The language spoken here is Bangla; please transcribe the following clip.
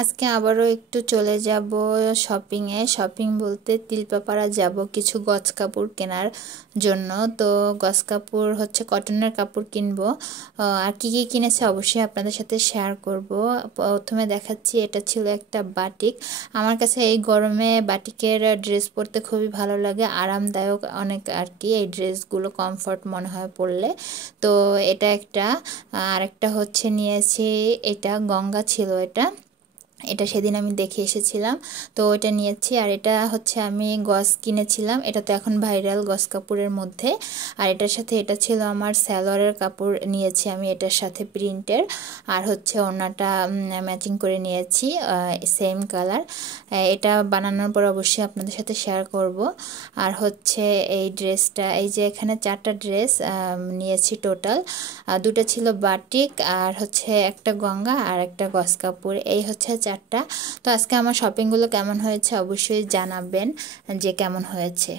আজকে আবারও একটু চলে যাব শপিংয়ে। শপিং বলতে তিলপাপাড়া যাব কিছু গজ কাপড় কেনার জন্য। তো গজ কাপড় হচ্ছে কটনের কাপড় কিনবো। আর কি কি কিনেছে অবশ্যই আপনাদের সাথে শেয়ার করব। প্রথমে দেখাচ্ছি, এটা ছিল একটা বাটিক। আমার কাছে এই গরমে বাটিকের ড্রেস পরতে খুবই ভালো লাগে, আরামদায়ক অনেক আর কি। এই ড্রেসগুলো কমফর্ট মনে হয় পরলে। তো এটা একটা। আরেকটা হচ্ছে নিয়েছি, এটা গঙ্গা ছিল। এটা সেদিন আমি দেখে এসেছিলাম, তো ওইটা নিয়েছি। আর এটা হচ্ছে আমি গজ কিনেছিলাম, এটা তো এখন ভাইরাল গজ কাপড়ের মধ্যে। আর এটার সাথে এটা ছিল আমার সালোয়ারের কাপড়, নিয়েছি আমি এটার সাথে প্রিন্টের। আর হচ্ছে ওড়নাটা ম্যাচিং করে নিয়েছি, সেম কালার। এটা বানানোর পর অবশ্যই আপনাদের সাথে শেয়ার করব। আর হচ্ছে এই ড্রেসটা, এই যে এখানে 4টা ড্রেস নিয়েছি টোটাল। দুটো ছিল বাটিক, আর হচ্ছে একটা গঙ্গা, আর একটা গজ কাপড়। এই হচ্ছে 4টা। তো আজকে আমার শপিংগুলো কেমন হয়েছে অবশ্যই জানাবেন যে কেমন হয়েছে।